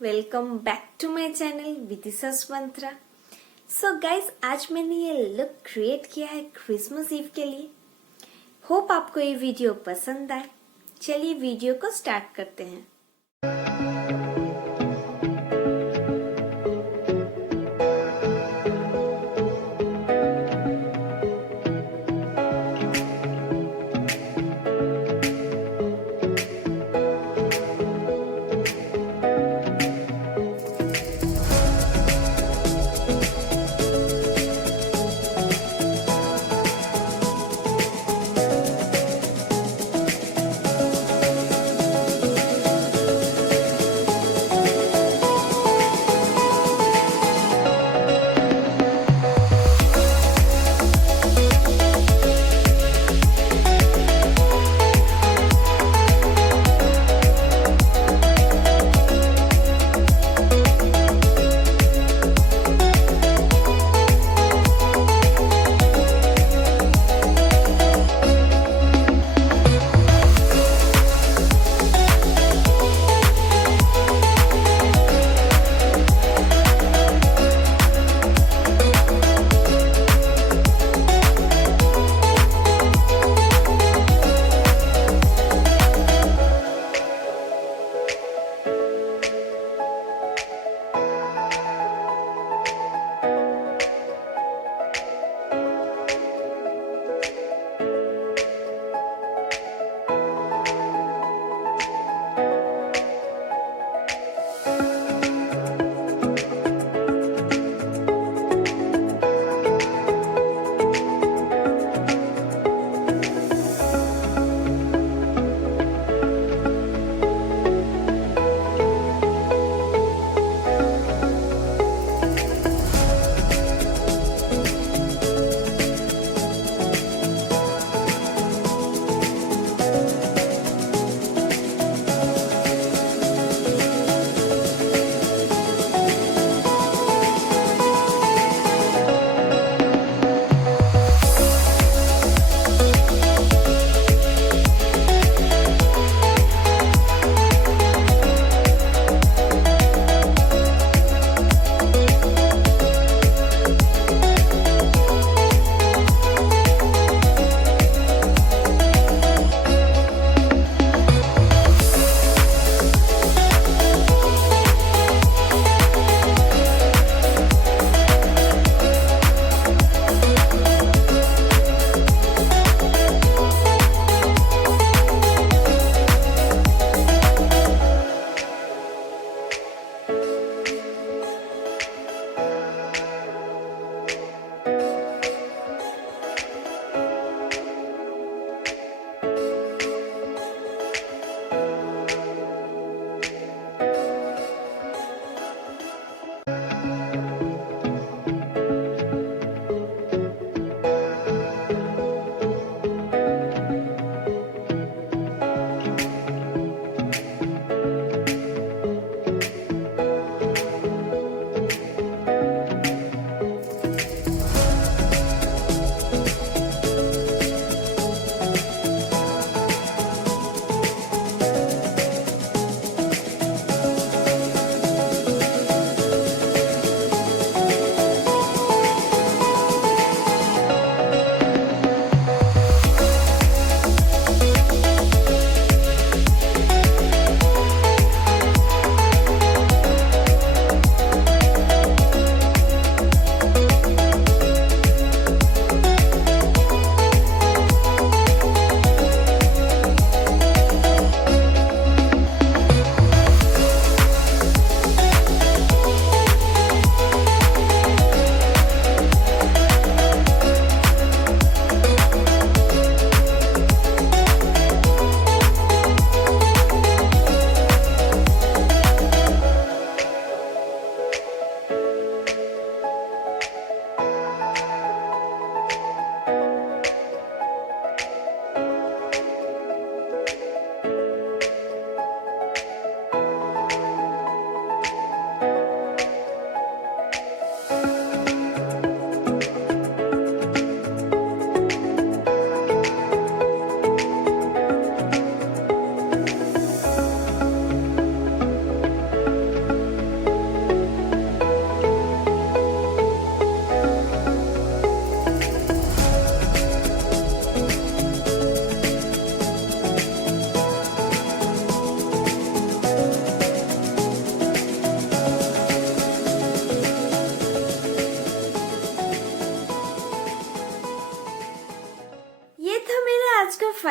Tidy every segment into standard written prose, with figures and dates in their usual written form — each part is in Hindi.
Welcome back to my channel Vidisha Mantra. So guys, आज मैंने ये लुक क्रिएट किया है क्रिसमस ईव के लिए। होप आपको ये वीडियो पसंद आए। चलिए वीडियो को स्टार्ट करते हैं।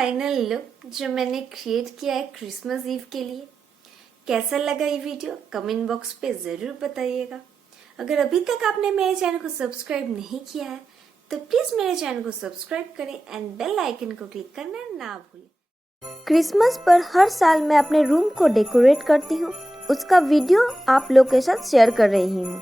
फाइनल लुक जो मैंने क्रिएट किया है क्रिसमस ईव के लिए। कैसा लगा ये वीडियो कमेंट बॉक्स पे जरूर बताइएगा। अगर अभी तक आपने मेरे चैनल को सब्सक्राइब नहीं किया है तो प्लीज मेरे चैनल को सब्सक्राइब करें एंड बेल आइकन को क्लिक करना ना भूलें। क्रिसमस पर हर साल मैं अपने रूम को डेकोरेट करती हूँ, उसका वीडियो आप लोग के साथ शेयर कर रही हूँ।